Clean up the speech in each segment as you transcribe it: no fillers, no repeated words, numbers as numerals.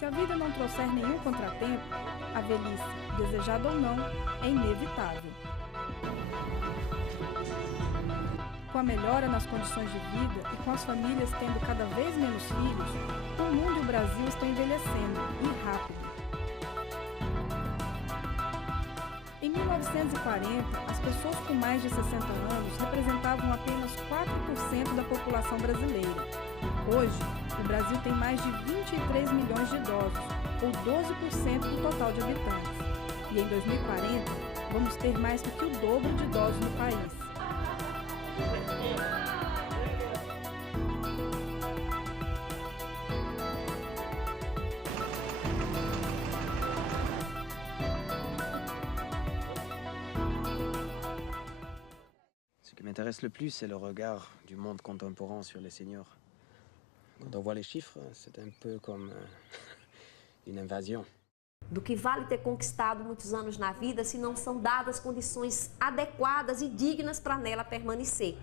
Se a vida não trouxer nenhum contratempo, a velhice, desejada ou não, é inevitável. Com a melhora nas condições de vida e com as famílias tendo cada vez menos filhos, o mundo e o Brasil estão envelhecendo, e rápido. Em 1940, as pessoas com mais de 60 anos representavam apenas 4% da população brasileira. Hoje, o Brasil tem mais de 23 milhões de idosos, ou 12% do total de habitantes. E em 2040, vamos ter mais do que o dobro de idosos no país. Ce qui m'intéresse le plus, c'est le regard du monde contemporain sur les seniors. Quand on voit les chiffres, c'est un peu comme une invasion. Do que vale ter conquistado muitos anos na vida se não são dadas condições adequadas e dignas para nela permanecer.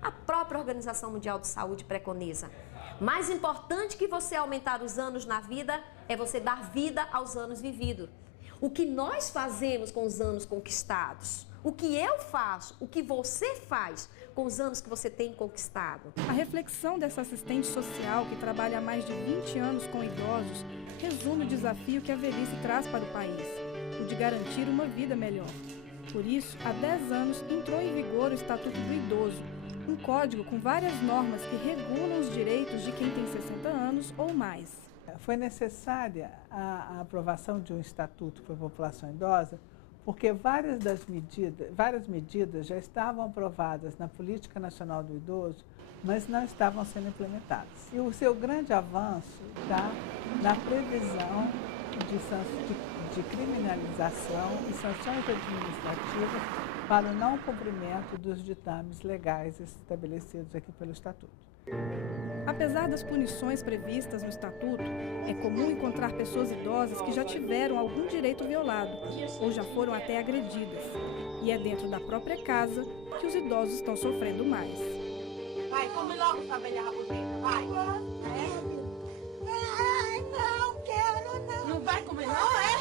A própria Organização Mundial de Saúde preconiza. Mais importante que você aumentar os anos na vida é você dar vida aos anos vividos. O que nós fazemos com os anos conquistados? O que eu faço? O que você faz com os anos que você tem conquistado? A reflexão dessa assistente social que trabalha há mais de 20 anos com idosos resume o desafio que a velhice traz para o país, o de garantir uma vida melhor. Por isso, há 10 anos entrou em vigor o Estatuto do Idoso, um código com várias normas que regulam os direitos de quem tem 60 anos ou mais. Foi necessária a aprovação de um estatuto para a população idosa, porque várias medidas já estavam aprovadas na Política Nacional do Idoso, mas não estavam sendo implementadas. E o seu grande avanço está na previsão de criminalização e sanções administrativas para o não cumprimento dos ditames legais estabelecidos aqui pelo Estatuto. Apesar das punições previstas no Estatuto, é comum encontrar pessoas idosas que já tiveram algum direito violado ou já foram até agredidas. E é dentro da própria casa que os idosos estão sofrendo mais. Vai, come logo essa velha rabudenta, vai. Ai, não quero, não. Não vai comer não, é?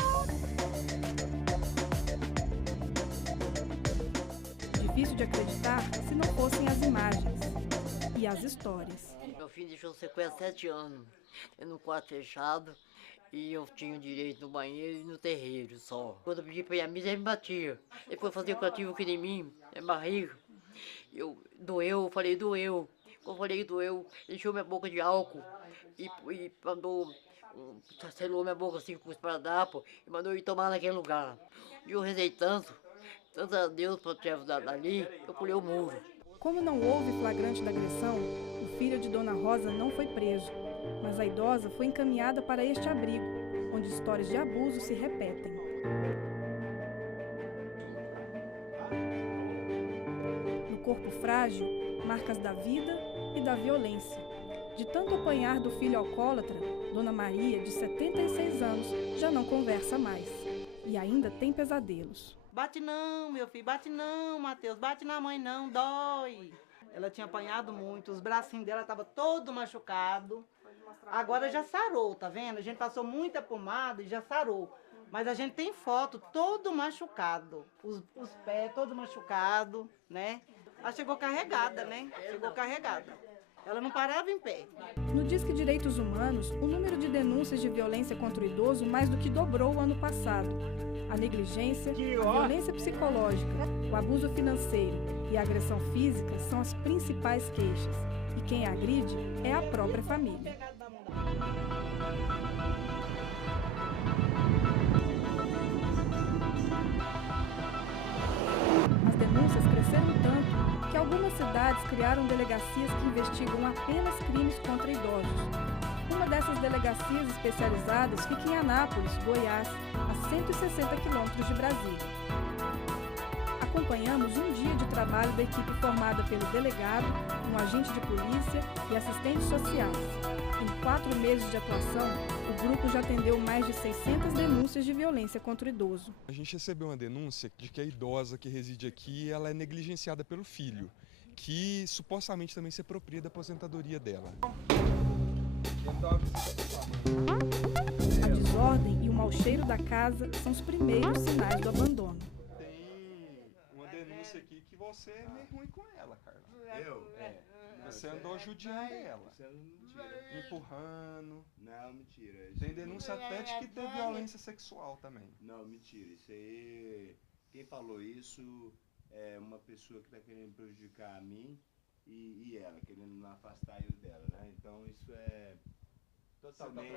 Difícil de acreditar se não fossem as imagens e as histórias. Meu filho deixou sequência 7 anos, no quarto fechado, e eu tinha o direito no banheiro e no terreiro só. Quando eu pedi para ir à missa, ele me batia. Ele foi fazer o curativo aqui em mim, é barriga. Eu falei, doeu. Quando eu falei, doeu, ele encheu minha boca de álcool e mandou, selou minha boca assim com o esparadrapo e mandou eu ir tomar naquele lugar. E eu rezei tanto a Deus para te ajudar dali, eu pulei o muro. Como não houve flagrante da agressão, o filho de Dona Rosa não foi preso, mas a idosa foi encaminhada para este abrigo, onde histórias de abuso se repetem. No corpo frágil, marcas da vida e da violência. De tanto apanhar do filho alcoólatra, Dona Maria, de 76 anos, já não conversa mais. E ainda tem pesadelos. Bate não, meu filho, bate não, Matheus, bate na mãe não, dói. Ela tinha apanhado muito, os bracinhos dela estavam todo machucado. Agora já sarou, tá vendo? A gente passou muita pomada e já sarou. Mas a gente tem foto todo machucado, os pés todo machucado, né? Ela chegou carregada, né? Chegou carregada. Ela não parava em pé. No Disque Direitos Humanos, o número de denúncias de violência contra o idoso mais do que dobrou o ano passado. A negligência, a violência psicológica, o abuso financeiro e a agressão física são as principais queixas. E quem agride é a própria família. As denúncias cresceram tanto que algumas cidades criaram delegacias que investigam apenas crimes contra idosos. Uma dessas delegacias especializadas fica em Anápolis, Goiás, a 160 quilômetros de Brasília. Acompanhamos um dia de trabalho da equipe formada pelo delegado, um agente de polícia e assistentes sociais. Em 4 meses de atuação, o grupo já atendeu mais de 600 denúncias de violência contra o idoso. A gente recebeu uma denúncia de que a idosa que reside aqui ela é negligenciada pelo filho, que supostamente também se apropria da aposentadoria dela. A desordem e o mau cheiro da casa são os primeiros sinais do abandono. Tem uma denúncia aqui que você é meio ruim com ela, Carla. Eu? Você andou judiando ela. Isso é mentira. Empurrando. Não, mentira. Tem denúncia até de que teve violência sexual também. Não, mentira. Isso aí... Quem falou isso é uma pessoa que está querendo prejudicar a mim e ela, querendo afastar eu dela, né? Então isso é totalmente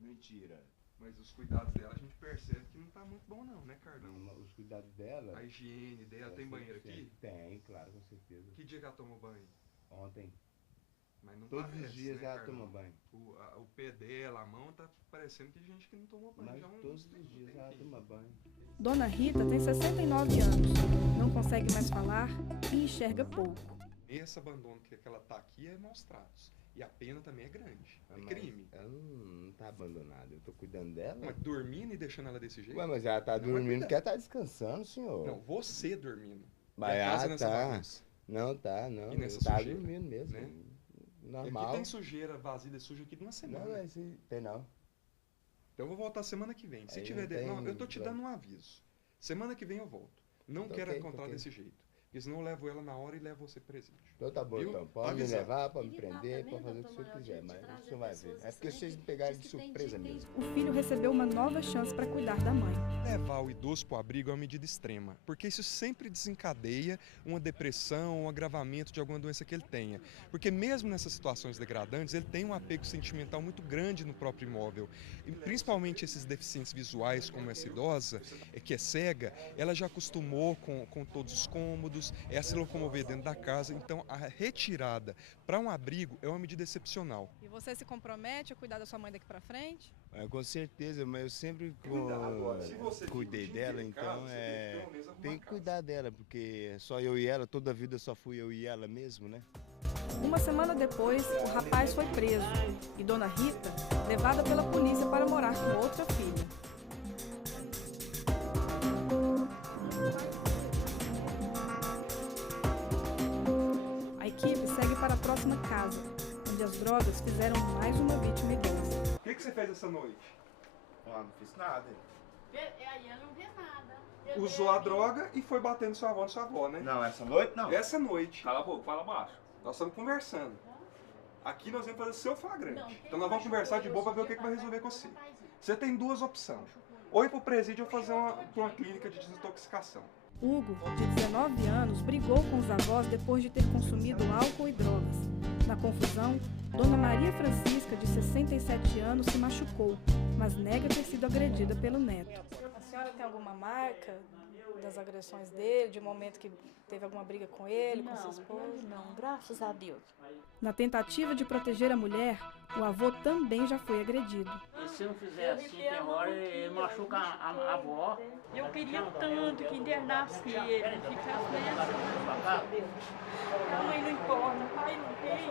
mentira. Mas os cuidados dela a gente percebe que não tá muito bom não, né, Carlão? Os cuidados dela... A higiene dela, tem banheiro aqui? Tem, claro, com certeza. Que dia que ela tomou banho? Ontem. Mas não Todos parece, os dias né, ela Carlão? toma banho. O pé dela, a mão, tá parecendo que gente que não tomou banho. Mas já todos os dias ela toma banho. Dona Rita tem 69 anos, não consegue mais falar e enxerga pouco. Esse abandono que ela tá aqui é maus tratos. E a pena também é grande. É Mas crime. Ela não tá abandonada, eu tô cuidando dela. Mas dormindo e deixando ela desse jeito? Ué, mas ela tá Não é dormindo cuidar. porque ela tá descansando, senhor. Não, você dormindo. Mas E a casa ela nessa tá. bagunça. Não, tá, não. E nessa Tá sujeira, dormindo mesmo. né? Normal. Aqui tem sujeira, vasilha suja aqui de uma semana. Não, esse tem não. Então eu vou voltar semana que vem. Se Aí tiver... não tem- Não, eu tô te dando um aviso. Semana que vem eu volto. Não Tá quero ok, encontrar ok. desse jeito. Porque senão eu levo ela na hora e levo você presídio. Então tá bom, Viu? então. Pode me Avisado. levar, pode me prender, pode fazer o que o senhor quiser, mas o senhor vai ver. É porque vocês me pegaram de surpresa mesmo. O filho recebeu uma nova chance para cuidar da mãe. Levar o idoso para o abrigo é uma medida extrema, porque isso sempre desencadeia uma depressão, um agravamento de alguma doença que ele tenha. Porque mesmo nessas situações degradantes, ele tem um apego sentimental muito grande no próprio imóvel. E principalmente esses deficientes visuais, como essa idosa, que é cega, ela já acostumou com todos os cômodos, é se locomover dentro da casa, então a retirada para um abrigo é uma medida excepcional. E você se compromete a cuidar da sua mãe daqui para frente? Com certeza, mas eu sempre cuidei dela, então tem que cuidar dela, porque só eu e ela, toda a vida só fui eu e ela mesmo, né? Uma semana depois, o rapaz foi preso e Dona Rita levada pela polícia para morar com outra filha. A equipe segue para a próxima casa, onde as drogas fizeram mais uma vítima idosa. O que você fez essa noite? Não fiz nada. Eu não vi nada. Usou a droga e foi batendo sua avó, né? Não, essa noite não. Essa noite. Cala a boca, fala baixo. Nós estamos conversando. Aqui nós vamos fazer seu flagrante. Então nós vamos conversar de boa para ver o que vai resolver com você. Você tem duas opções. Ou ir para o presídio ou fazer uma clínica de desintoxicação. Hugo, de 19 anos, brigou com os avós depois de ter consumido álcool e drogas. Na confusão, Dona Maria Francisca, de 67 anos, se machucou, mas nega ter sido agredida pelo neto. A senhora tem alguma marca das agressões dele, de um momento que teve alguma briga com ele, com sua esposa? Não, graças a Deus. Na tentativa de proteger a mulher, o avô também já foi agredido. E se não fizer assim, tem hora ele machuca a avó. Eu queria tanto que internasse ele, ficasse nessa. A mãe não importa, o pai não tem.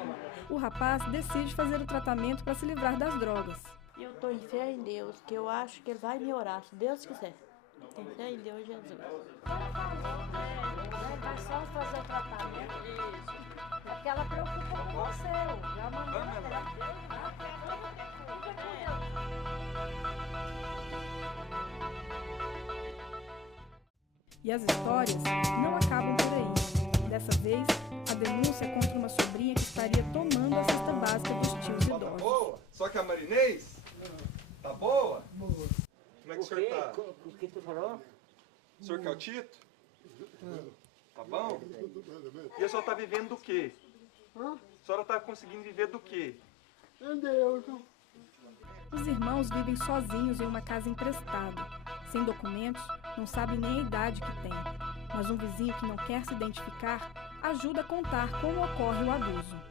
O rapaz decide fazer o tratamento para se livrar das drogas. Eu tô em fé em Deus, que eu acho que ele vai me orar, se Deus quiser. Tem fé em Deus, Jesus. Vai só fazer o tratamento. Isso. Porque ela preocupa com você. Já mandou E as histórias não acabam por aí. Dessa vez, a denúncia é contra uma sobrinha que estaria tomando a cesta básica dos tios idosos. Boa? Só que a Marinês? Tá boa? Boa. Como é que o senhor tá? O que tu falou? O senhor quer o Tito? Tá bom? E a senhora tá vivendo do quê? A senhora tá conseguindo viver do quê? Os irmãos vivem sozinhos em uma casa emprestada. Sem documentos, não sabem nem a idade que têm. Mas um vizinho que não quer se identificar ajuda a contar como ocorre o abuso.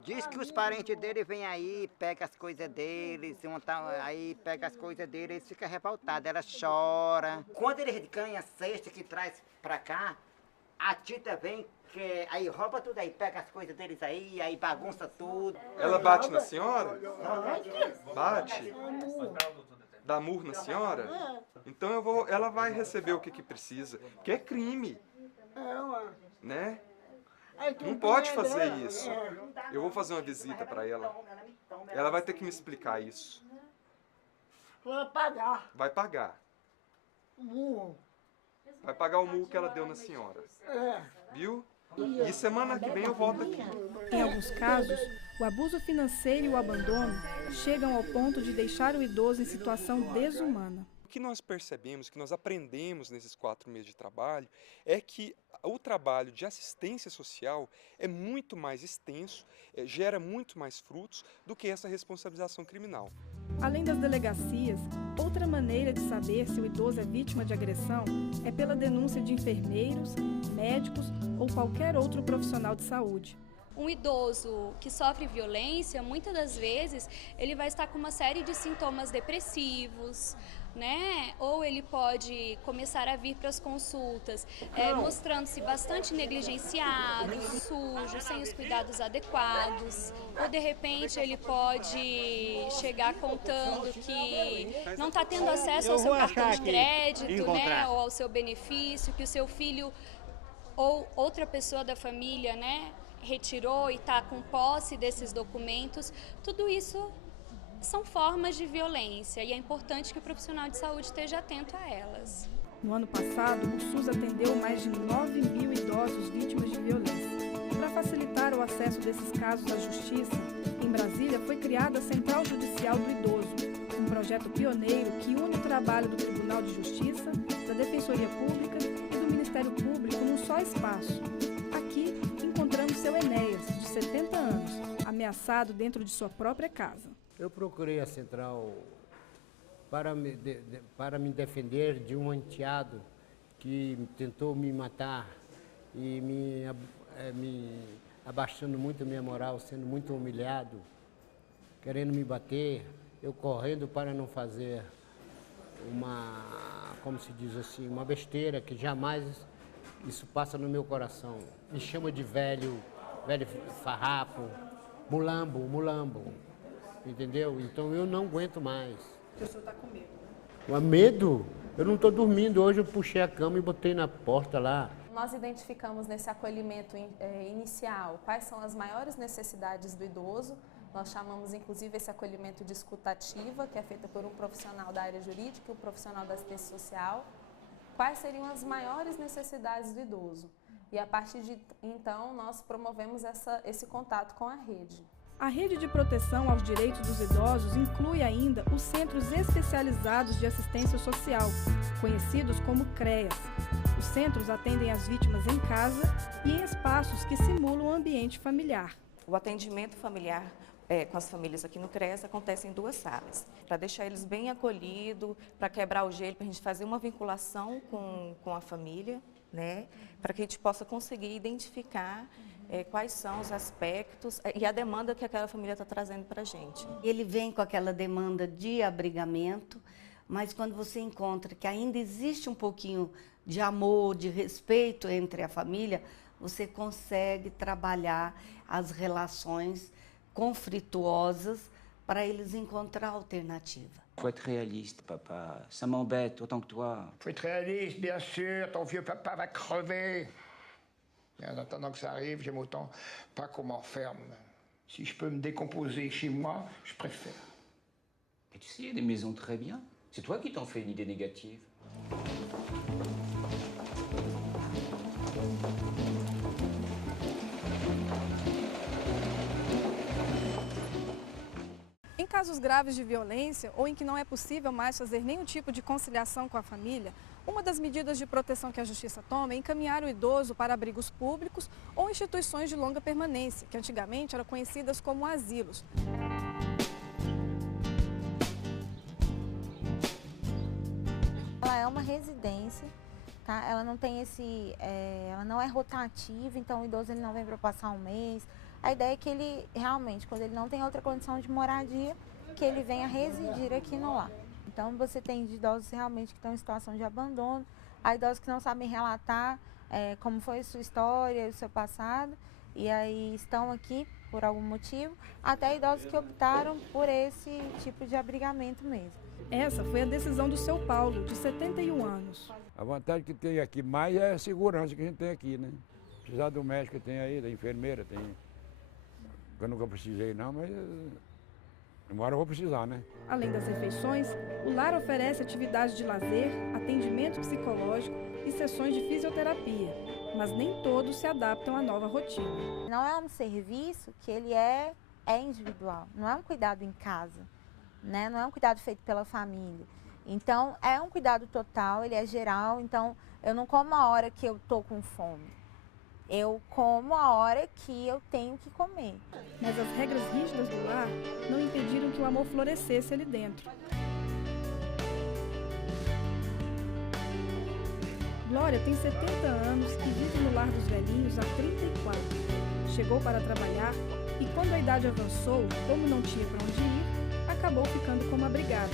Diz que os parentes dele vêm aí, pegam as coisas deles, aí pega as coisas dele, eles ficam revoltados, ela chora. Quando eles ganham a cesta que traz pra cá, a Tita vem, aí rouba tudo aí, pega as coisas deles aí bagunça tudo. Ela bate na senhora? Bate? Dá murro na senhora? Então ela vai receber o que precisa, que é crime, né? Não pode fazer isso. Eu vou fazer uma visita para ela. Ela vai ter que me explicar isso. Vai pagar. Vai pagar. O murro. Vai pagar o murro que ela deu na senhora. É. Viu? E semana que vem eu volto aqui. Em alguns casos, o abuso financeiro e o abandono chegam ao ponto de deixar o idoso em situação desumana. O que nós percebemos, que nós aprendemos nesses 4 meses de trabalho, é que o trabalho de assistência social é muito mais extenso, gera muito mais frutos do que essa responsabilização criminal. Além das delegacias, outra maneira de saber se o idoso é vítima de agressão é pela denúncia de enfermeiros, médicos ou qualquer outro profissional de saúde. Um idoso que sofre violência, muitas das vezes, ele vai estar com uma série de sintomas depressivos, né? Ou ele pode começar a vir para as consultas mostrando-se bastante negligenciado, sujo, sem os cuidados adequados. Ou, de repente, ele pode chegar contando que não está tendo acesso ao seu cartão de crédito, né? Ou ao seu benefício, que o seu filho ou outra pessoa da família, né, retirou e está com posse desses documentos. Tudo isso são formas de violência e é importante que o profissional de saúde esteja atento a elas. No ano passado, o SUS atendeu mais de 9.000 idosos vítimas de violência. Para facilitar o acesso desses casos à justiça, em Brasília foi criada a Central Judicial do Idoso, um projeto pioneiro que une o trabalho do Tribunal de Justiça, da Defensoria Pública e do Ministério Público num só espaço. Aqui encontramos seu Enéas, de 70 anos, ameaçado dentro de sua própria casa. Eu procurei a central para me defender de um enteado que tentou me matar e me abaixando muito a minha moral, sendo muito humilhado, querendo me bater, eu correndo para não fazer como se diz assim, uma besteira que jamais isso passa no meu coração. Me chama de velho farrapo, mulambo. Entendeu? Então eu não aguento mais. O senhor está com medo, né? Com medo? Eu não estou dormindo. Hoje eu puxei a cama e botei na porta lá. Nós identificamos nesse acolhimento inicial quais são as maiores necessidades do idoso. Nós chamamos inclusive esse acolhimento de escuta ativa, que é feita por um profissional da área jurídica e um profissional da assistência social. Quais seriam as maiores necessidades do idoso? E a partir de então nós promovemos esse contato com a rede. A rede de proteção aos direitos dos idosos inclui ainda os Centros Especializados de Assistência Social, conhecidos como CREAS. Os centros atendem as vítimas em casa e em espaços que simulam o ambiente familiar. O atendimento familiar com as famílias aqui no CREAS acontece em 2 salas, para deixar eles bem acolhidos, para quebrar o gelo, para a gente fazer uma vinculação com a família, né? Para que a gente possa conseguir identificar quais são os aspectos e a demanda que aquela família está trazendo para a gente. Ele vem com aquela demanda de abrigamento, mas quando você encontra que ainda existe um pouquinho de amor, de respeito entre a família, você consegue trabalhar as relações conflituosas para eles encontrar alternativa. Faut être réaliste, papa. Ça m'embête autant que toi. Faut être réaliste, bien sûr. Ton vieux papa va crever. Et en attendant que ça arrive, j'aime autant pas qu'on m'enferme. Si je peux me décomposer chez moi, je préfère. Et tu sais, il y a des maisons très bien. C'est toi qui t'en fais une idée négative. Em casos graves de violência ou em que não é possível mais fazer nenhum tipo de conciliação com a família, uma das medidas de proteção que a Justiça toma é encaminhar o idoso para abrigos públicos ou instituições de longa permanência, que antigamente eram conhecidas como asilos. Ela é uma residência, tá? Ela não tem ela não é rotativa, então o idoso ele não vem para passar um mês. A ideia é que ele realmente, quando ele não tem outra condição de moradia, que ele venha residir aqui no lar. Então você tem idosos realmente que estão em situação de abandono, há idosos que não sabem relatar como foi a sua história, o seu passado, e aí estão aqui por algum motivo, até idosos que optaram por esse tipo de abrigamento mesmo. Essa foi a decisão do seu Paulo, de 71 anos. A vantagem que tem aqui mais é a segurança que a gente tem aqui, né? Precisar do médico que tem aí, da enfermeira, tem. Eu nunca precisei não, mas Agora eu vou precisar, né? Além das refeições, o lar oferece atividades de lazer, atendimento psicológico e sessões de fisioterapia, mas nem todos se adaptam à nova rotina. Não é um serviço que ele é individual, não é um cuidado em casa, né? Não é um cuidado feito pela família. Então, é um cuidado total, ele é geral, então eu não como a hora que eu estou com fome. Eu como a hora que eu tenho que comer. Mas as regras rígidas do lar não impediram que o amor florescesse ali dentro. Glória tem 70 anos e vive no lar dos velhinhos há 34. Chegou para trabalhar e quando a idade avançou, como não tinha para onde ir, acabou ficando como abrigada.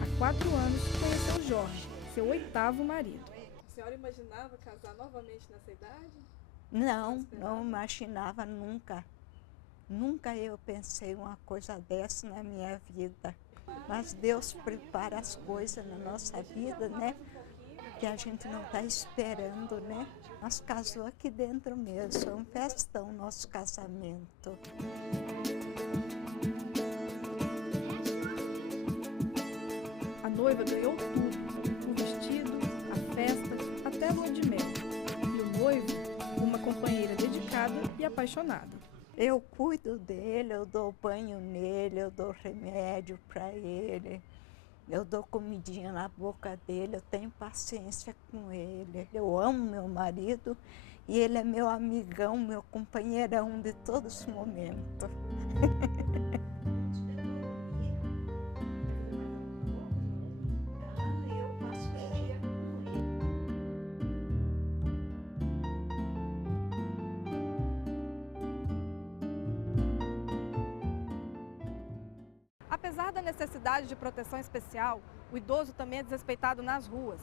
Há 4 anos conheceu Jorge, seu 8º marido. A senhora imaginava casar novamente nessa idade? Não, não imaginava nunca. Nunca eu pensei uma coisa dessa na minha vida. Mas Deus prepara as coisas na nossa vida, né? Que a gente não está esperando, né? Nós casou aqui dentro mesmo, foi um festão nosso casamento. A noiva ganhou tudo, o vestido, a festa, até a lua de mel. E o noivo, uma companheira dedicada e apaixonada. Eu cuido dele, eu dou banho nele, eu dou remédio para ele, eu dou comidinha na boca dele, eu tenho paciência com ele. Eu amo meu marido e ele é meu amigão, meu companheirão de todos os momentos. Apesar da necessidade de proteção especial, o idoso também é desrespeitado nas ruas.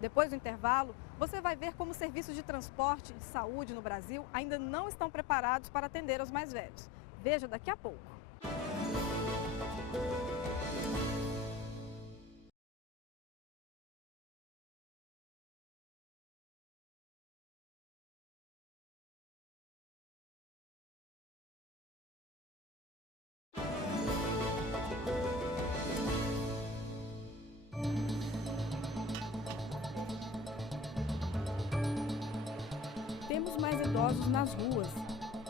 Depois do intervalo, você vai ver como os serviços de transporte e de saúde no Brasil ainda não estão preparados para atender aos mais velhos. Veja daqui a pouco. Temos mais idosos nas ruas,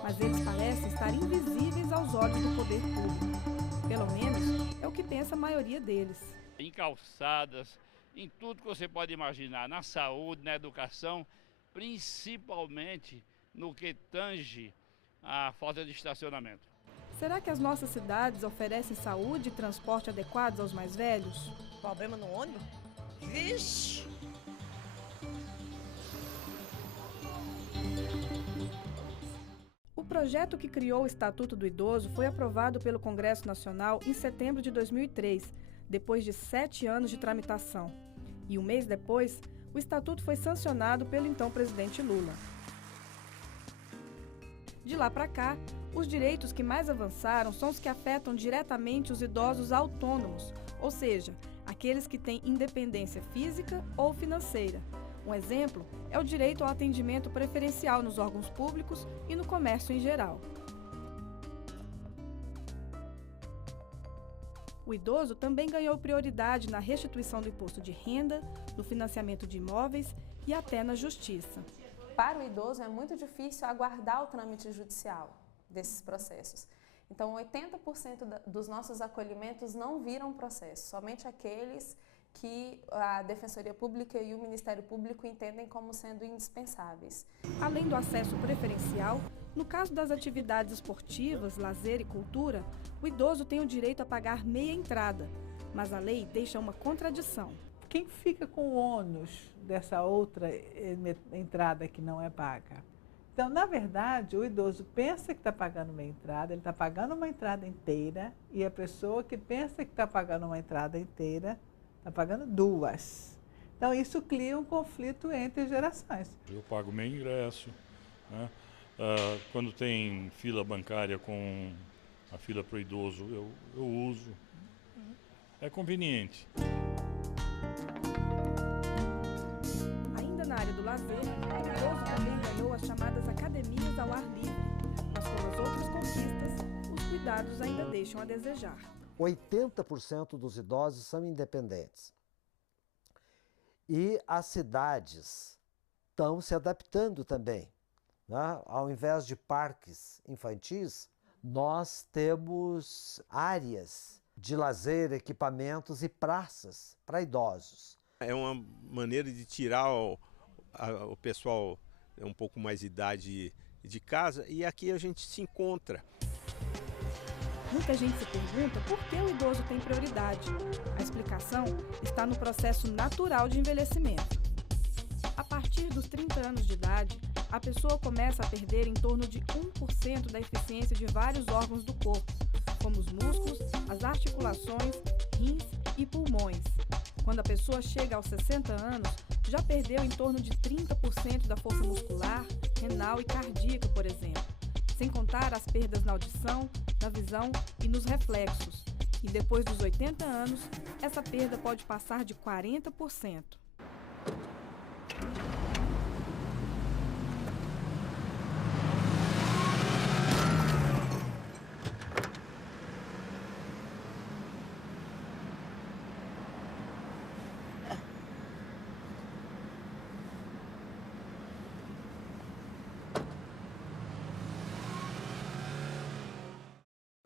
mas eles parecem estar invisíveis aos olhos do poder público. Pelo menos é o que pensa a maioria deles. Em calçadas, em tudo que você pode imaginar, na saúde, na educação, principalmente no que tange a falta de estacionamento. Será que as nossas cidades oferecem saúde e transporte adequados aos mais velhos? Problema no ônibus? Vixe! O projeto que criou o Estatuto do Idoso foi aprovado pelo Congresso Nacional em setembro de 2003, depois de 7 anos de tramitação. E um mês depois, o Estatuto foi sancionado pelo então presidente Lula. De lá para cá, os direitos que mais avançaram são os que afetam diretamente os idosos autônomos, ou seja, aqueles que têm independência física ou financeira. Um exemplo é o direito ao atendimento preferencial nos órgãos públicos e no comércio em geral. O idoso também ganhou prioridade na restituição do imposto de renda, no financiamento de imóveis e até na justiça. Para o idoso é muito difícil aguardar o trâmite judicial desses processos. Então, 80% dos nossos acolhimentos não viram processo, somente aqueles que a Defensoria Pública e o Ministério Público entendem como sendo indispensáveis. Além do acesso preferencial, no caso das atividades esportivas, lazer e cultura, o idoso tem o direito a pagar meia entrada, mas a lei deixa uma contradição. Quem fica com o ônus dessa outra entrada que não é paga? Então, na verdade, o idoso pensa que está pagando uma entrada, ele está pagando uma entrada inteira, e a pessoa que pensa que está pagando uma entrada inteira está pagando 2. Então, isso cria um conflito entre gerações. Eu pago meu ingresso, né? Quando tem fila bancária com a fila para o idoso, eu uso. É conveniente. Ainda na área do lazer, o idoso também ganhou as chamadas academias ao ar livre. Mas como as outras conquistas, os cuidados ainda deixam a desejar. 80% dos idosos são independentes. E as cidades estão se adaptando também, né? Ao invés de parques infantis, nós temos áreas de lazer, equipamentos e praças para idosos. É uma maneira de tirar o pessoal um pouco mais de idade de casa, e aqui a gente se encontra. Muita gente se pergunta por que o idoso tem prioridade. A explicação está no processo natural de envelhecimento. A partir dos 30 anos de idade, a pessoa começa a perder em torno de 1% da eficiência de vários órgãos do corpo, como os músculos, as articulações, rins e pulmões. Quando a pessoa chega aos 60 anos, já perdeu em torno de 30% da força muscular, renal e cardíaca, por exemplo, sem contar as perdas na audição, na visão e nos reflexos. E depois dos 80 anos, essa perda pode passar de 40%.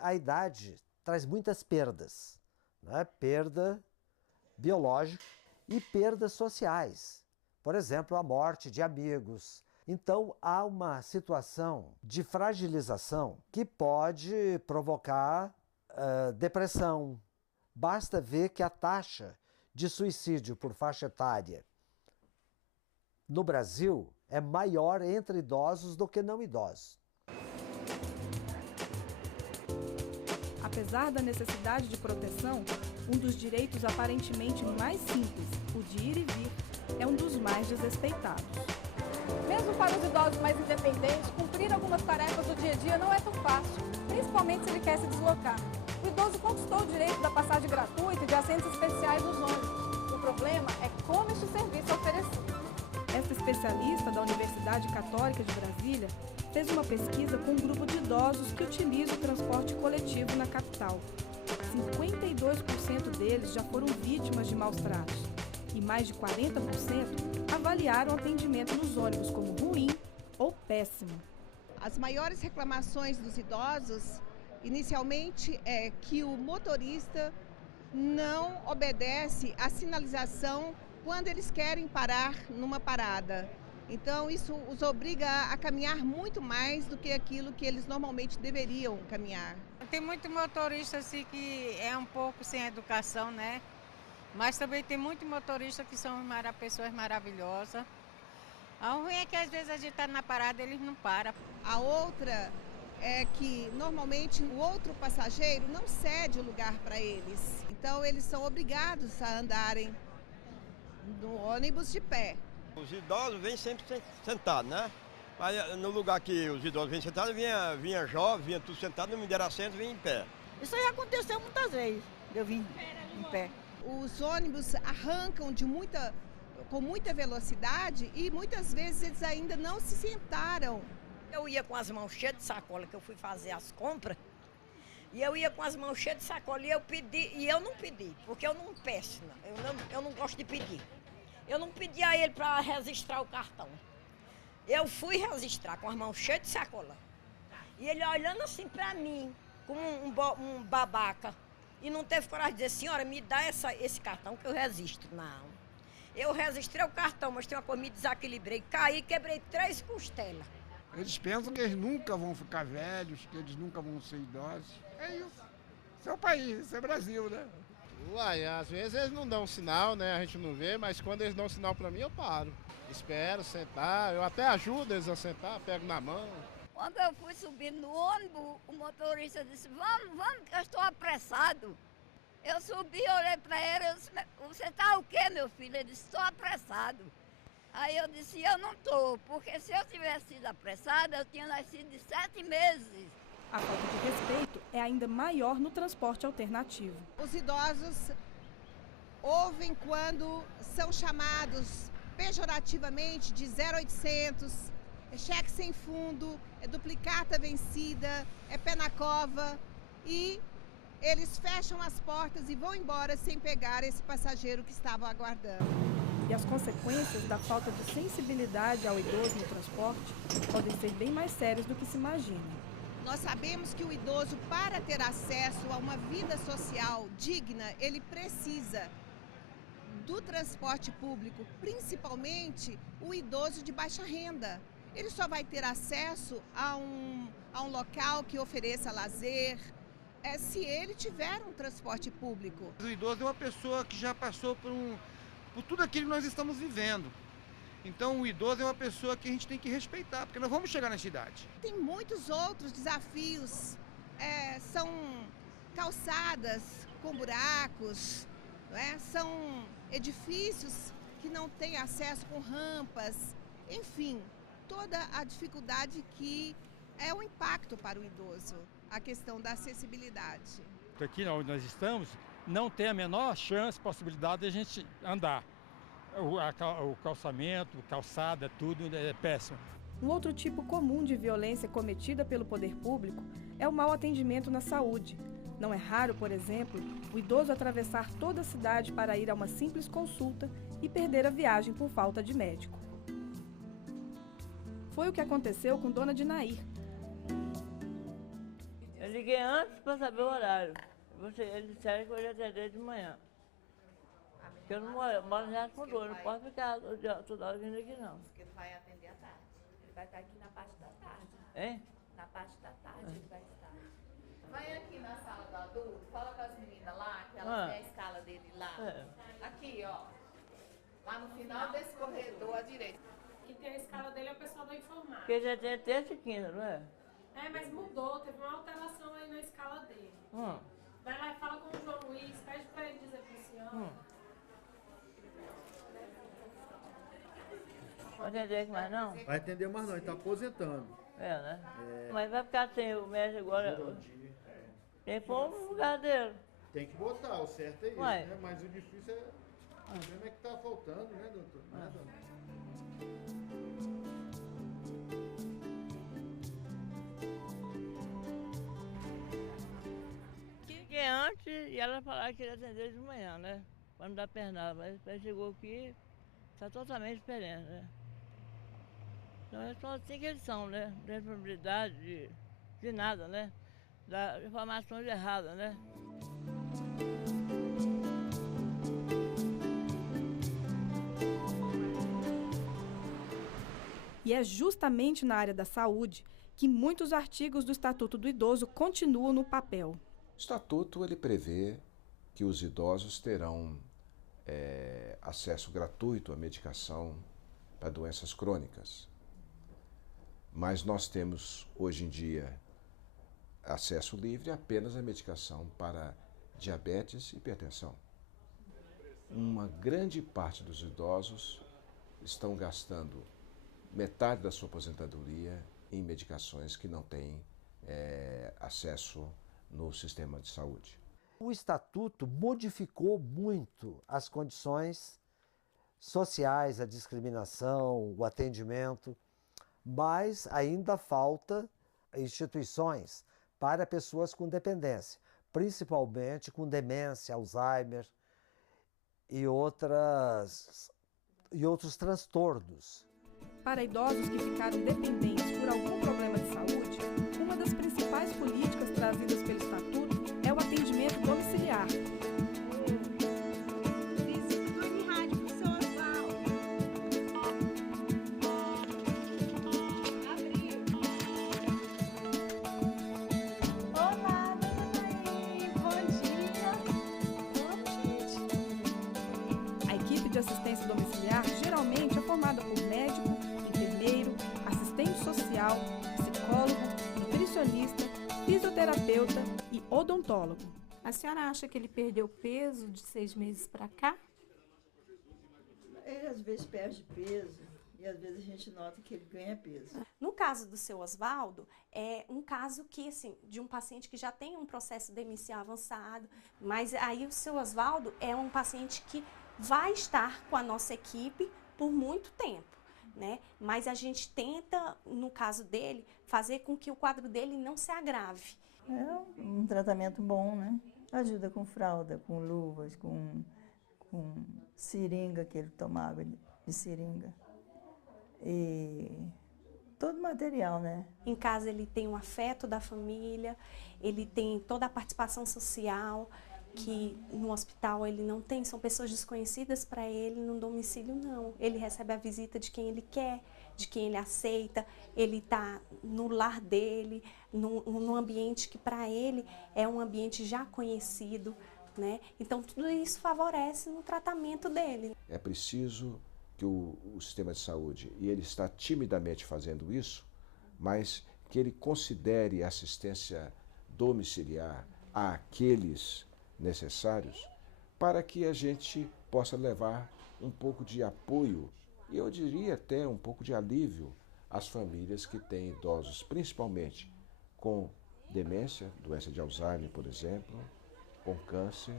A idade traz muitas perdas, né? Perda biológica e perdas sociais. Por exemplo, a morte de amigos. Então, há uma situação de fragilização que pode provocar depressão. Basta ver que a taxa de suicídio por faixa etária no Brasil é maior entre idosos do que não idosos. Apesar da necessidade de proteção, um dos direitos aparentemente mais simples, o de ir e vir, é um dos mais desrespeitados. Mesmo para os idosos mais independentes, cumprir algumas tarefas do dia a dia não é tão fácil, principalmente se ele quer se deslocar. O idoso conquistou o direito da passagem gratuita e de assentos especiais nos ônibus. O problema é como este serviço é oferecido. Esta especialista da Universidade Católica de Brasília fez uma pesquisa com um grupo de idosos que utiliza o transporte coletivo na capital. 52% deles já foram vítimas de maus tratos e mais de 40% avaliaram o atendimento nos ônibus como ruim ou péssimo. As maiores reclamações dos idosos, inicialmente, é que o motorista não obedece à sinalização quando eles querem parar numa parada. Então, isso os obriga a caminhar muito mais do que aquilo que eles normalmente deveriam caminhar. Tem muito motorista assim que é um pouco sem educação, né? Mas também tem muito motorista que são pessoas maravilhosas. O ruim é que às vezes a gente está na parada e eles não param. A outra é que normalmente o outro passageiro não cede o lugar para eles. Então, eles são obrigados a andarem no ônibus de pé. Os idosos vêm sempre sentados, né? Mas no lugar que os idosos vêm sentados, vinha jovem, vinha tudo sentado, não me deram assento, vinha em pé. Isso aí aconteceu muitas vezes, eu vim em pé. Os ônibus arrancam com muita velocidade e muitas vezes eles ainda não se sentaram. Eu ia com as mãos cheias de sacola, que eu fui fazer as compras, e eu ia com as mãos cheias de sacola e eu não pedi, porque eu não peço, eu não gosto de pedir. Eu não pedi a ele para registrar o cartão. Eu fui registrar com as mãos cheias de sacola. E ele olhando assim para mim, como um babaca. E não teve coragem de dizer, senhora, me dá esse cartão que eu registro. Não. Eu registrei o cartão, mas tem uma coisa, me desequilibrei, caí, quebrei 3 costelas. Eles pensam que eles nunca vão ficar velhos, que eles nunca vão ser idosos. É isso. Isso é o país, isso é o Brasil, né? Uai, às vezes eles não dão sinal, né? A gente não vê, mas quando eles dão sinal pra mim, eu paro. Espero sentar, eu até ajudo eles a sentar, pego na mão. Quando eu fui subindo no ônibus, o motorista disse, vamos, que eu estou apressado. Eu subi, olhei para ele, eu disse, você está o quê, meu filho? Ele disse, estou apressado. Aí eu disse, eu não estou, porque se eu tivesse sido apressada, eu tinha nascido de 7 meses. A falta de respeito é ainda maior no transporte alternativo. Os idosos ouvem quando são chamados pejorativamente de 0800, é cheque sem fundo, é duplicata vencida, é pé na cova. E eles fecham as portas e vão embora sem pegar esse passageiro que estava aguardando. E as consequências da falta de sensibilidade ao idoso no transporte podem ser bem mais sérias do que se imagina. Nós sabemos que o idoso, para ter acesso a uma vida social digna, ele precisa do transporte público, principalmente o idoso de baixa renda. Ele só vai ter acesso a um local que ofereça lazer, se ele tiver um transporte público. O idoso é uma pessoa que já passou por tudo aquilo que nós estamos vivendo. Então o idoso é uma pessoa que a gente tem que respeitar, porque nós vamos chegar nessa idade. Tem muitos outros desafios, são calçadas com buracos, são edifícios que não têm acesso com rampas, enfim, toda a dificuldade que é o impacto para o idoso, a questão da acessibilidade. Aqui onde nós estamos, não tem a menor chance, possibilidade de a gente andar. O calçamento, calçada, tudo é péssimo. Um outro tipo comum de violência cometida pelo poder público é o mau atendimento na saúde. Não é raro, por exemplo, o idoso atravessar toda a cidade para ir a uma simples consulta e perder a viagem por falta de médico. Foi o que aconteceu com Dona Dinair. Eu liguei antes para saber o horário. Eles disseram que eu ia atender de manhã. Porque eu não moro em Jardim Fundura, não posso ficar toda hora vindo aqui não. Porque ele vai atender à tarde. Ele vai estar aqui na parte da tarde. Hein? Na parte da tarde ele vai estar. Vai aqui na sala do adulto, fala com as meninas lá, que elas têm a escala dele lá. Aqui, ó. Lá no final desse corredor à direita. Quem tem a escala dele é o pessoal da informática. Porque já tem terça e quinta, não é? Mas mudou, teve uma alteração aí na escala dele. Vai lá e fala com o João Luiz, pede pra ele dizer pro senhor. Vai atender mais não? Vai atender mais não, ele está aposentando. Né? Mas vai ficar sem o médico agora. Tem que pôr no lugar dele. Tem que botar, o certo é isso, né? Mas o difícil é. O problema é que está faltando, né, doutor? Liguei antes e ela falava que ia atender de manhã, né? Para não dar pernada, mas chegou aqui, está totalmente diferente, né? Então é só assim que eles são, né? Não tem responsabilidade de nada, né? Da informações erradas, né? E é justamente na área da saúde que muitos artigos do Estatuto do Idoso continuam no papel. O Estatuto ele prevê que os idosos terão acesso gratuito à medicação para doenças crônicas. Mas nós temos, hoje em dia, acesso livre apenas à medicação para diabetes e hipertensão. Uma grande parte dos idosos estão gastando metade da sua aposentadoria em medicações que não têm acesso no sistema de saúde. O Estatuto modificou muito as condições sociais, a discriminação, o atendimento, mas ainda falta instituições para pessoas com dependência, principalmente com demência, Alzheimer e outros transtornos. Para idosos que ficaram dependentes por algum problema de saúde, uma das principais políticas trazidas pelo Estatuto é o atendimento domiciliar. A equipe de assistência domiciliar geralmente é formada por médico, enfermeiro, assistente social, psicólogo, nutricionista, fisioterapeuta e odontólogo. A senhora acha que ele perdeu peso de 6 meses para cá? Ele às vezes perde peso e às vezes a gente nota que ele ganha peso. No caso do seu Oswaldo, é um caso que, assim, de um paciente que já tem um processo demencial avançado, mas aí o seu Oswaldo é um paciente que vai estar com a nossa equipe por muito tempo, né? Mas a gente tenta, no caso dele, fazer com que o quadro dele não se agrave. É um tratamento bom, né? Ajuda com fralda, com luvas, com seringa, que ele toma água de seringa. E todo material, né? Em casa ele tem o afeto da família, ele tem toda a participação social, que no hospital ele não tem, são pessoas desconhecidas para ele, no domicílio não. Ele recebe a visita de quem ele quer, de quem ele aceita, ele está no lar dele, num ambiente que para ele é um ambiente já conhecido, né? Então tudo isso favorece no tratamento dele. É preciso que o sistema de saúde, e ele está timidamente fazendo isso, mas que ele considere a assistência domiciliar àqueles necessários para que a gente possa levar um pouco de apoio e eu diria até um pouco de alívio às famílias que têm idosos, principalmente com demência, doença de Alzheimer, por exemplo, com câncer,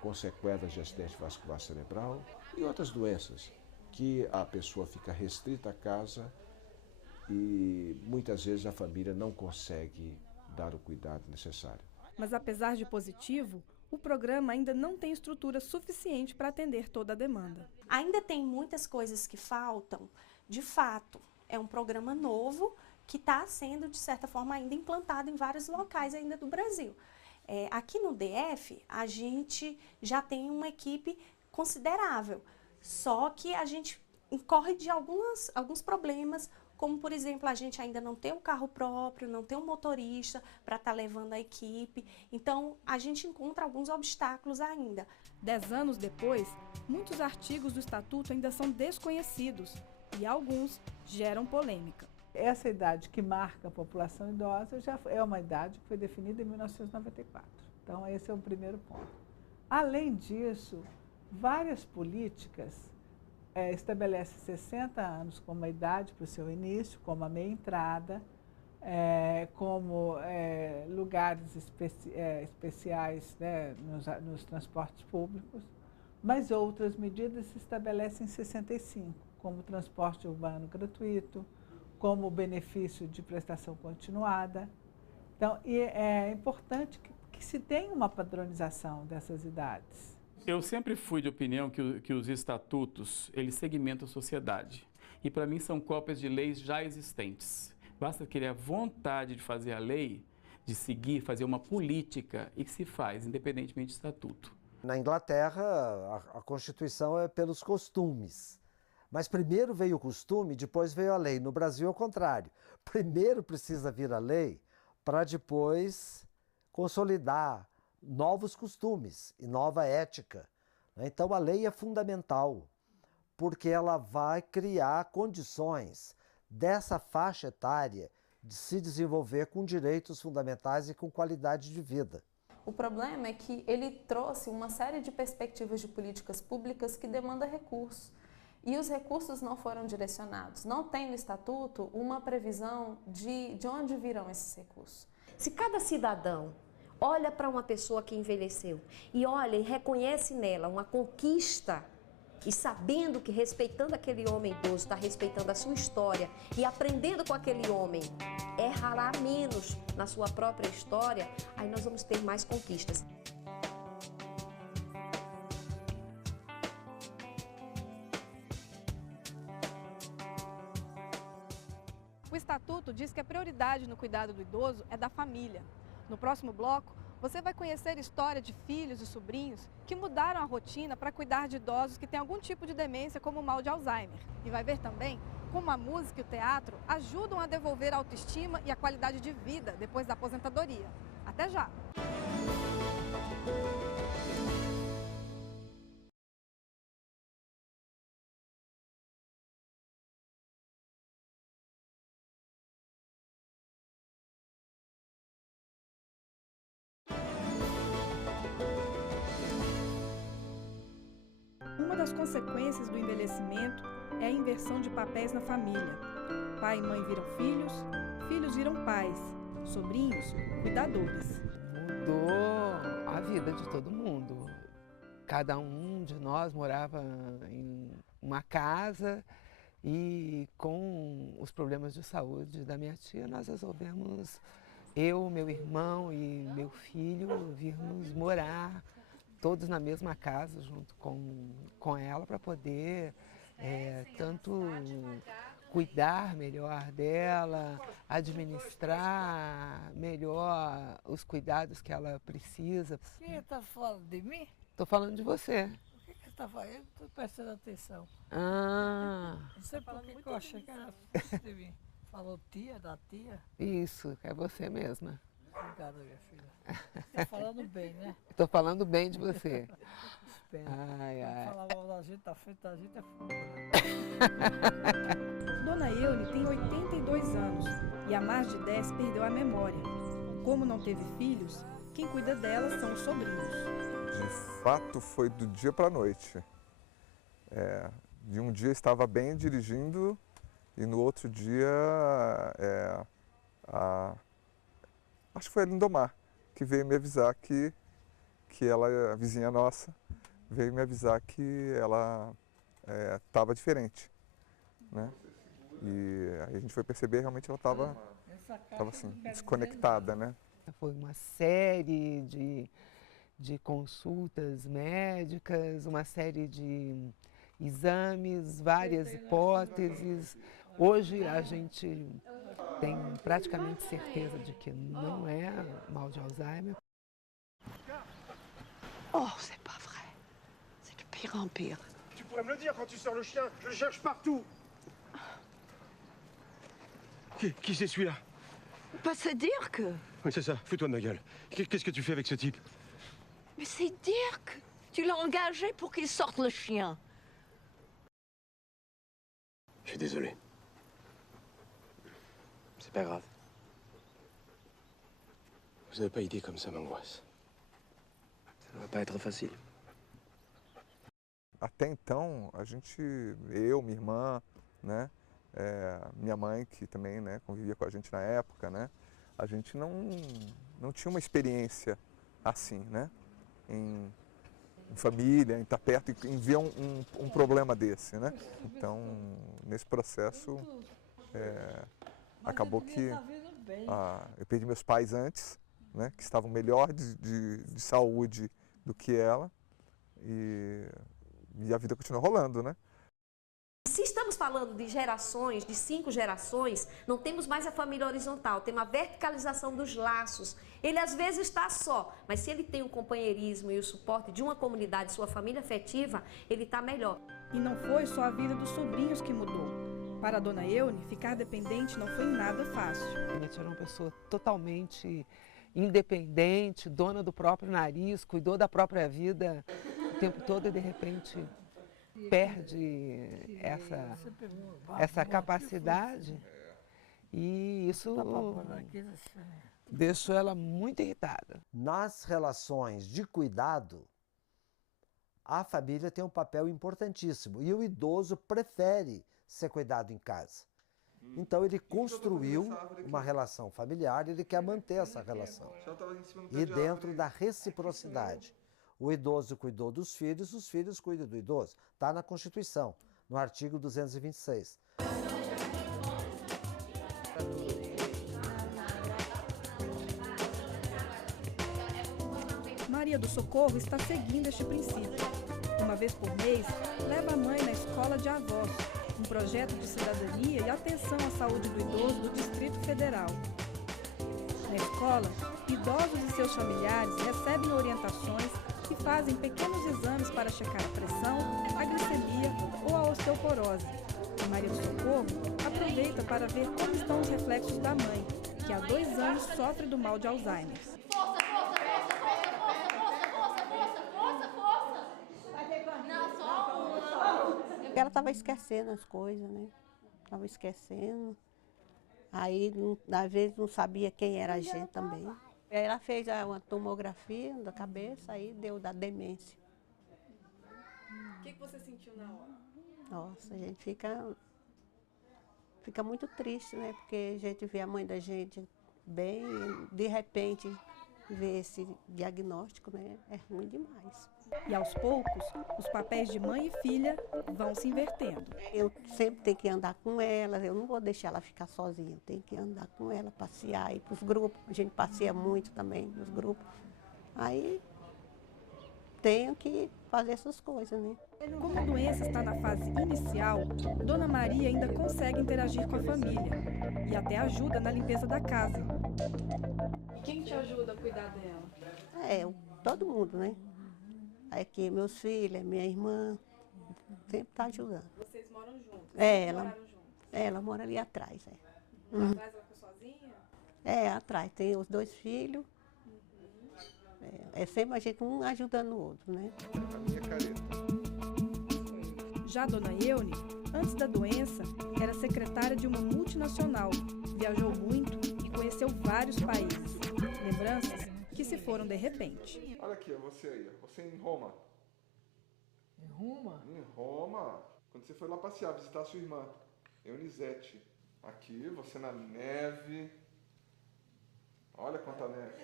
com sequelas de acidente vascular cerebral e outras doenças que a pessoa fica restrita à casa e muitas vezes a família não consegue dar o cuidado necessário. Mas apesar de positivo, o programa ainda não tem estrutura suficiente para atender toda a demanda. Ainda tem muitas coisas que faltam. De fato, é um programa novo que está sendo, de certa forma, ainda implantado em vários locais ainda do Brasil. Aqui no DF, a gente já tem uma equipe considerável, só que a gente incorre de alguns problemas, como, por exemplo, a gente ainda não tem um carro próprio, não tem um motorista para estar levando a equipe. Então, a gente encontra alguns obstáculos ainda. 10 anos depois, muitos artigos do Estatuto ainda são desconhecidos e alguns geram polêmica. Essa idade que marca a população idosa já é uma idade que foi definida em 1994. Então, esse é o primeiro ponto. Além disso, várias políticas estabelece 60 anos como a idade para o seu início, como a meia entrada, como lugares especiais, né, nos transportes públicos, mas outras medidas se estabelecem em 65, como o transporte urbano gratuito, como o benefício de prestação continuada. Então, é importante que se tenha uma padronização dessas idades. Eu sempre fui de opinião que os estatutos, eles segmentam a sociedade. E para mim são cópias de leis já existentes. Basta querer a vontade de fazer a lei, de seguir, fazer uma política, e que se faz, independentemente do estatuto. Na Inglaterra, a Constituição é pelos costumes. Mas primeiro veio o costume, depois veio a lei. No Brasil é o contrário. Primeiro precisa vir a lei para depois consolidar novos costumes e nova ética. Então a lei é fundamental, porque ela vai criar condições dessa faixa etária de se desenvolver com direitos fundamentais e com qualidade de vida. O problema é que ele trouxe uma série de perspectivas de políticas públicas que demandam recursos. E os recursos não foram direcionados. Não tem no Estatuto uma previsão de onde virão esses recursos. Se cada cidadão olha para uma pessoa que envelheceu e olha e reconhece nela uma conquista e sabendo que respeitando aquele homem idoso, está respeitando a sua história e aprendendo com aquele homem, errará menos na sua própria história, aí nós vamos ter mais conquistas. O Estatuto diz que a prioridade no cuidado do idoso é da família. No próximo bloco, você vai conhecer a história de filhos e sobrinhos que mudaram a rotina para cuidar de idosos que têm algum tipo de demência, como o mal de Alzheimer. E vai ver também como a música e o teatro ajudam a devolver a autoestima e a qualidade de vida depois da aposentadoria. Até já! Uma das consequências do envelhecimento é a inversão de papéis na família. Pai e mãe viram filhos, filhos viram pais, sobrinhos, cuidadores. Mudou a vida de todo mundo. Cada um de nós morava em uma casa e com os problemas de saúde da minha tia nós resolvemos eu, meu irmão e meu filho virmos morar todos na mesma casa junto com ela para poder tanto cuidar melhor dela, administrar melhor os cuidados que ela precisa. Quem está falando de mim? Estou falando de você. O que você está falando? Eu estou prestando atenção. Ah. Não sei por que eu achei que era de mim. Falou tia, da tia? Isso, é você mesma. Obrigada, minha filha. Está falando bem, né? Estou falando bem de você. Ai, ai. Falar mal da gente, tá feito da gente é foda. Dona Eune tem 82 anos e há mais de 10 perdeu a memória. Como não teve filhos, quem cuida dela são os sobrinhos. De fato, foi do dia para a noite. De um dia estava bem dirigindo e no outro dia, acho que foi a Lindomar, que veio me avisar que ela, a vizinha nossa, veio me avisar que ela estava diferente, né? E aí a gente foi perceber, realmente ela estava assim, desconectada, né? Foi uma série de consultas médicas, uma série de exames, várias hipóteses. Hoje a gente tem praticamente certeza de que não é mal de Alzheimer. Oh, c'est pas vrai. C'est de pire en pire. Tu pourrais me le dire quand tu sors le chien. Je le cherche partout. Qui c'est celui-là? Bah, c'est Dirk. Oui, c'est ça. Fous-toi de ma gueule. Qu'est-ce que tu fais avec ce type? Mais c'est Dirk. Tu l'as engagé pour qu'il sorte le chien. Je suis désolé. C'est pas grave. Vous n'avez pas idée comme ça m'angoisse. Ça va pas être facile. Até então, a gente, eu, minha irmã, né, minha mãe, que também, né, convivia com a gente na época, né, a gente não tinha uma experiência assim, né, em família, em estar perto, em ver um problema desse, né. Então, nesse processo, acabou que eu perdi meus pais antes, né, que estavam melhor de saúde do que ela, e a vida continua rolando, né? Se estamos falando de gerações, de 5 gerações, não temos mais a família horizontal, temos a verticalização dos laços. Ele às vezes está só, mas se ele tem o companheirismo e o suporte de uma comunidade, sua família afetiva, ele está melhor. E não foi só a vida dos sobrinhos que mudou. Para a Dona Eune, ficar dependente não foi nada fácil. Ela era uma pessoa totalmente independente, dona do próprio nariz, cuidou da própria vida o tempo todo e de repente perde essa capacidade e isso deixou ela muito irritada. Nas relações de cuidado, a família tem um papel importantíssimo e o idoso prefere ser cuidado em casa. Então ele construiu uma relação familiar e ele quer manter essa relação. E dentro da reciprocidade. O idoso cuidou dos filhos, os filhos cuidam do idoso. Está na Constituição, no artigo 226. Maria do Socorro está seguindo este princípio. Uma vez por mês, leva a mãe na escola de avós, um projeto de cidadania e atenção à saúde do idoso do Distrito Federal. Na escola, idosos e seus familiares recebem orientações e fazem pequenos exames para checar a pressão, a glicemia ou a osteoporose. A Maria do Socorro aproveita para ver como estão os reflexos da mãe, que há 2 anos sofre do mal de Alzheimer. Ela estava esquecendo as coisas, né? Estava esquecendo. Aí, às vezes, não sabia quem era a gente também. Ela fez uma tomografia da cabeça, aí deu da demência. O que você sentiu na hora? Nossa, a gente fica muito triste, né? Porque a gente vê a mãe da gente bem, de repente, ver esse diagnóstico, né? É ruim demais. E aos poucos, os papéis de mãe e filha vão se invertendo. Eu sempre tenho que andar com ela, eu não vou deixar ela ficar sozinha, eu tenho que andar com ela, passear, ir para os grupos, a gente passeia muito também nos grupos. Aí tenho que fazer essas coisas, né? Como a doença está na fase inicial, Dona Maria ainda consegue interagir com a família e até ajuda na limpeza da casa. E quem te ajuda a cuidar dela? Todo mundo, né? Aqui meus filhos, minha irmã, sempre está ajudando. Vocês moram juntos? Ela mora ali atrás. Lá atrás ela ficou sozinha? Atrás, tem os 2 filhos. Sempre a gente um ajudando o outro, né? Já a Dona Eune, antes da doença, era secretária de uma multinacional, viajou muito e conheceu vários países. Lembranças que se foram de repente. Olha aqui, você aí, você em Roma. Em Roma? Em Roma. Quando você foi lá passear, visitar a sua irmã, Eunizete. Aqui, você na neve. Olha quanta neve.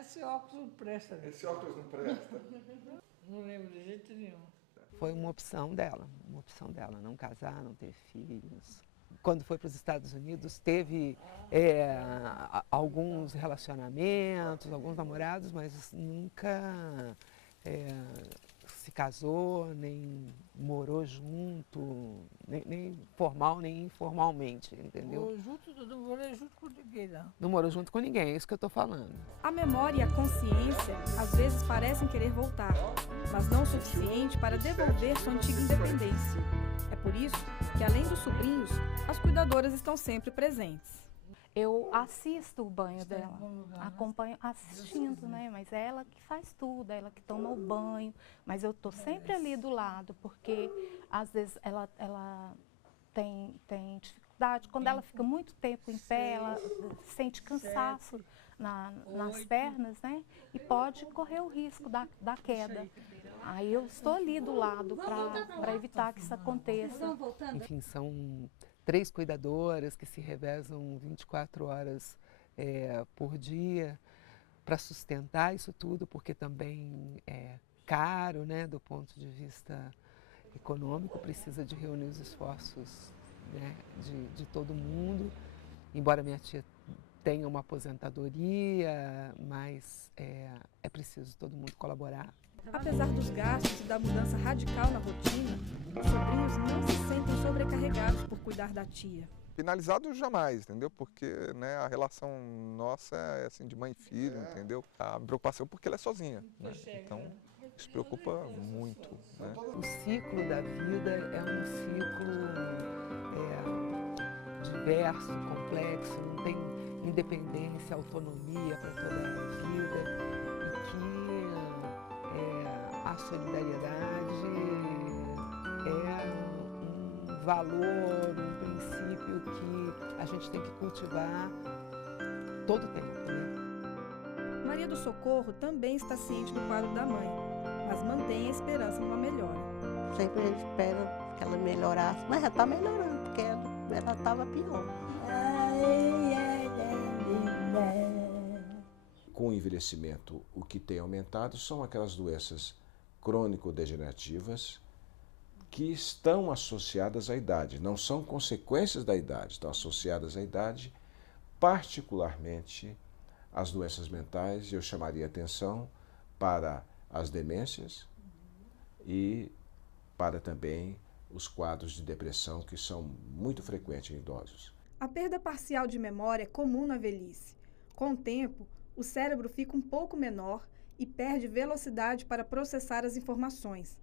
Esse óculos não presta. Esse óculos não presta. Não lembro de jeito nenhum. Foi uma opção dela, não casar, não ter filhos. Quando foi para os Estados Unidos, teve alguns relacionamentos, alguns namorados, mas nunca se casou, nem morou junto, nem formal, nem informalmente, entendeu? Não morou junto com ninguém, não. Não morou junto com ninguém, é isso que eu estou falando. A memória e a consciência às vezes parecem querer voltar, mas não o suficiente para devolver sua antiga independência. É por isso que, além dos sobrinhos, as cuidadoras estão sempre presentes. Eu assisto o banho dela, acompanho assistindo, né? Mas é ela que faz tudo, é ela que toma o banho. Mas eu estou sempre ali do lado, porque às vezes ela tem dificuldade. Quando ela fica muito tempo em pé, ela sente cansaço nas pernas, né? E pode correr o risco da queda. Aí eu estou ali do lado para evitar que isso aconteça. Enfim, são 3 cuidadoras que se revezam 24 horas por dia para sustentar isso tudo, porque também é caro, né, do ponto de vista econômico, precisa de reunir os esforços, né, de todo mundo. Embora minha tia tenha uma aposentadoria, mas é preciso todo mundo colaborar. Apesar dos gastos e da mudança radical na rotina, os sobrinhos não se sentem sobrecarregados por cuidar da tia. Finalizado jamais, entendeu? Porque, né, a relação nossa é assim de mãe e filho, entendeu? A preocupação porque ela é sozinha, né? Então, isso preocupa muito, né? O ciclo da vida é um ciclo diverso, complexo, não tem independência, autonomia para toda a vida. A solidariedade é um valor, um princípio que a gente tem que cultivar todo o tempo, né? Maria do Socorro também está ciente do quadro da mãe, mas mantém a esperança numa melhora. Sempre a gente espera que ela melhorasse, mas já está melhorando, porque ela estava pior. Com o envelhecimento, o que tem aumentado são aquelas doenças crônico-degenerativas que estão associadas à idade, não são consequências da idade, estão associadas à idade, particularmente as doenças mentais, e eu chamaria atenção para as demências e para também os quadros de depressão que são muito frequentes em idosos. A perda parcial de memória é comum na velhice. Com o tempo, o cérebro fica um pouco menor e perde velocidade para processar as informações.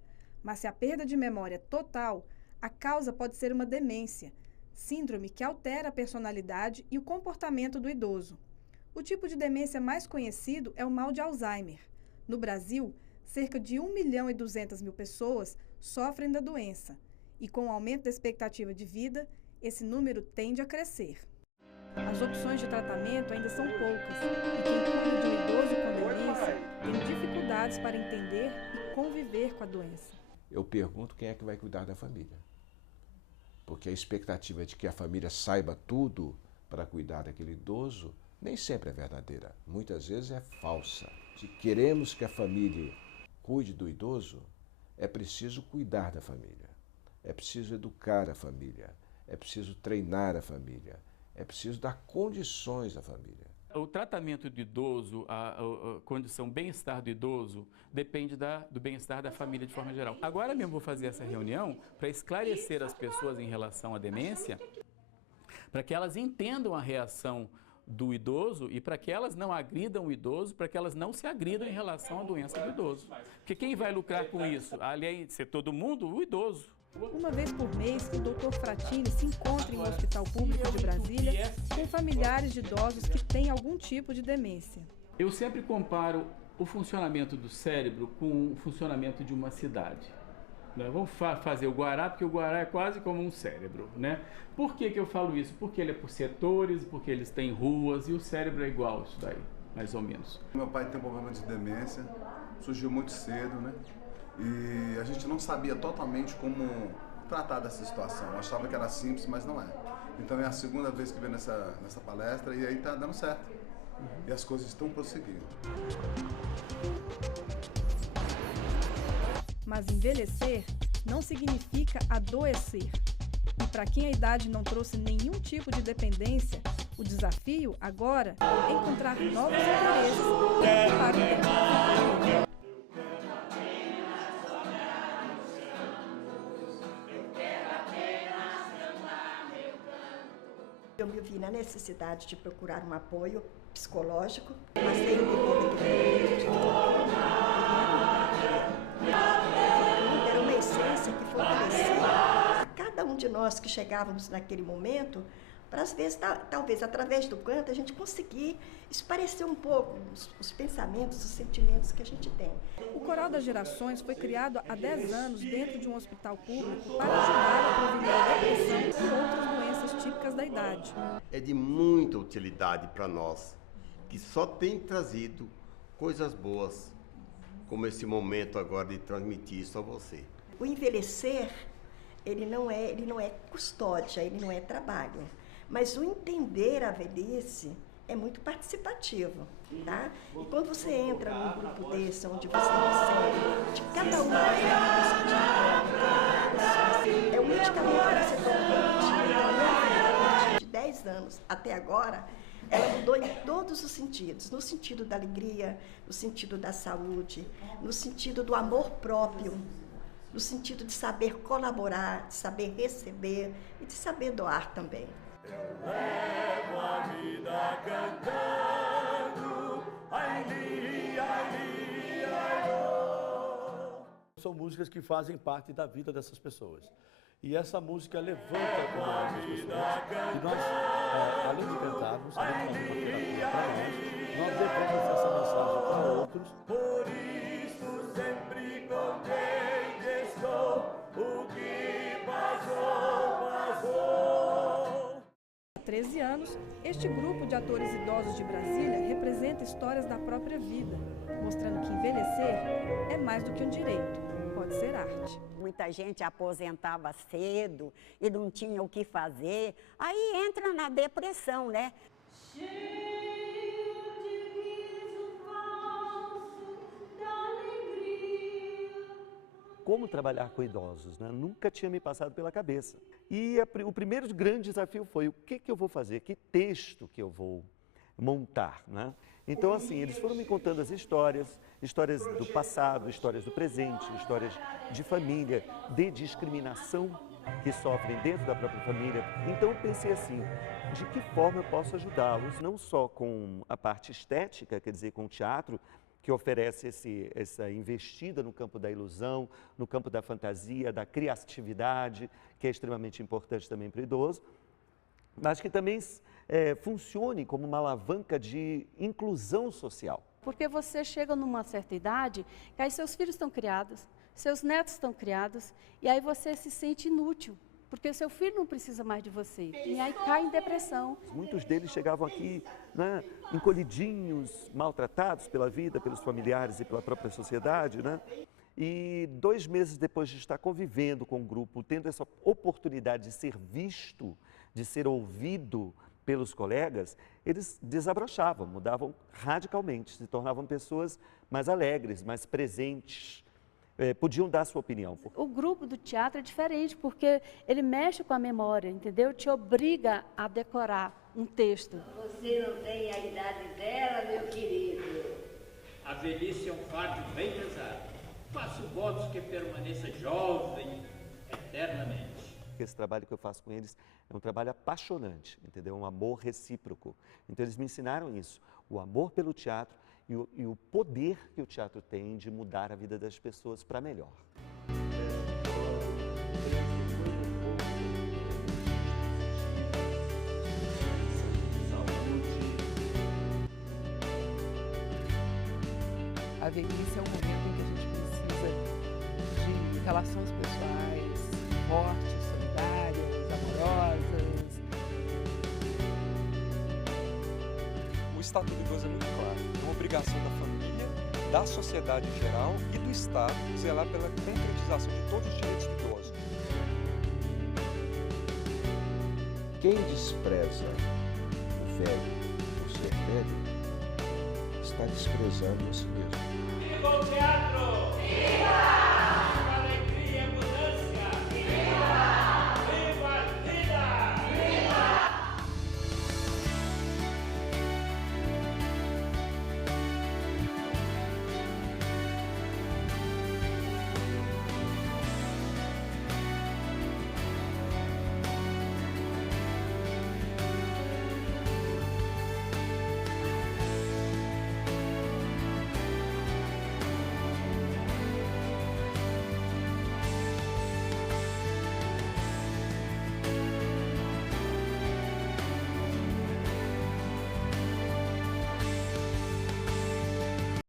Mas se a perda de memória é total, a causa pode ser uma demência, síndrome que altera a personalidade e o comportamento do idoso. O tipo de demência mais conhecido é o mal de Alzheimer. No Brasil, cerca de 1.200.000 pessoas sofrem da doença. E com o aumento da expectativa de vida, esse número tende a crescer. As opções de tratamento ainda são poucas e quem cuida de um idoso com demência tem dificuldades para entender e conviver com a doença. Eu pergunto quem é que vai cuidar da família. Porque a expectativa de que a família saiba tudo para cuidar daquele idoso nem sempre é verdadeira. Muitas vezes é falsa. Se queremos que a família cuide do idoso, é preciso cuidar da família, é preciso educar a família, é preciso treinar a família, é preciso dar condições à família. O tratamento do idoso, a condição bem-estar do idoso, depende do bem-estar da família de forma geral. Agora mesmo vou fazer essa reunião para esclarecer as pessoas em relação à demência, para que elas entendam a reação do idoso e para que elas não agridam o idoso, para que elas não se agridam em relação à doença do idoso. Porque quem vai lucrar com isso? Além de ser todo mundo, o idoso. Uma vez por mês, o Dr. Fratini se encontra em um hospital público de Brasília com familiares de idosos que têm algum tipo de demência. Eu sempre comparo o funcionamento do cérebro com o funcionamento de uma cidade. Vamos fazer o Guará, porque o Guará é quase como um cérebro, né? Por que eu falo isso? Porque ele é por setores, porque eles têm ruas e o cérebro é igual isso daí, mais ou menos. Meu pai tem um problema de demência, surgiu muito cedo, né? E a gente não sabia totalmente como tratar dessa situação. Eu achava que era simples, mas não é. Então é a segunda vez que venho nessa palestra e aí tá dando certo. E as coisas estão prosseguindo. Mas envelhecer não significa adoecer. E para quem a idade não trouxe nenhum tipo de dependência, o desafio agora é encontrar novos interesses para o tempo. Eu me vi na necessidade de procurar um apoio psicológico, mas tenho me era uma essência que fortalecia a cada um de nós que chegávamos naquele momento, para às vezes, talvez através do canto, a gente conseguir esparecer um pouco os pensamentos, os sentimentos que a gente tem. O Coral das Gerações foi criado há 10 anos dentro de um hospital público para ajudar a prevenir a depressão e outras doenças típicas da idade. É de muita utilidade para nós, que só tem trazido coisas boas, como esse momento agora de transmitir isso a você. O envelhecer, ele não é custódia, ele não é trabalho. Mas o entender a velhice é muito participativo, tá? E quando você entra num grupo desse, onde você recebe de cada um é um medicamento que você toma de 10 anos até agora, ela mudou em todos os sentidos, no sentido da alegria, no sentido da saúde, no sentido do amor próprio, no sentido de saber colaborar, de saber receber e de saber doar também. Eu levo a vida cantando, ai-li, ai-li, ai-lo. São músicas que fazem parte da vida dessas pessoas. E essa música levanta a moral das pessoas. E nós, além de cantarmos, além de fazer uma terapia para nós levamos essa mensagem para outros. Por isso sempre contente estou, o que passou, passou. Há 13 anos, este grupo de atores idosos de Brasília representa histórias da própria vida, mostrando que envelhecer é mais do que um direito, pode ser arte. Muita gente aposentava cedo e não tinha o que fazer, aí entra na depressão, né? Como trabalhar com idosos, né? Nunca tinha me passado pela cabeça. E o primeiro grande desafio foi o que eu vou fazer, que texto que eu vou montar, né? Então, assim, eles foram me contando as histórias do passado, histórias do presente, histórias de família, de discriminação que sofrem dentro da própria família. Então, eu pensei assim, de que forma eu posso ajudá-los, não só com a parte estética, quer dizer, com o teatro, que oferece essa investida no campo da ilusão, no campo da fantasia, da criatividade, que é extremamente importante também para o idoso, mas que também funcione como uma alavanca de inclusão social. Porque você chega numa certa idade, que aí seus filhos estão criados, seus netos estão criados, e aí você se sente inútil, porque o seu filho não precisa mais de você, e aí cai em depressão. Muitos deles chegavam aqui, né, encolhidinhos, maltratados pela vida, pelos familiares e pela própria sociedade, né? E 2 meses depois de estar convivendo com o grupo, tendo essa oportunidade de ser visto, de ser ouvido pelos colegas, eles desabrochavam, mudavam radicalmente, se tornavam pessoas mais alegres, mais presentes, podiam dar sua opinião. O grupo do teatro é diferente, porque ele mexe com a memória, entendeu? Te obriga a decorar um texto. Você não tem a idade dela, meu querido. A velhice é um fardo bem pesado. Faço votos que permaneça jovem eternamente. Esse trabalho que eu faço com eles é um trabalho apaixonante, entendeu? Um amor recíproco. Então eles me ensinaram isso, o amor pelo teatro e o poder que o teatro tem de mudar a vida das pessoas para melhor. A velhice é um momento em que a gente precisa de relações pessoais fortes, solidárias, amorosas. O Estatuto do Idoso é muito claro. É uma obrigação da família, da sociedade em geral e do Estado zelar pela concretização de todos os direitos do idoso. Quem despreza o velho por ser velho, está desprezando a si mesmo. Viva o teatro! Viva!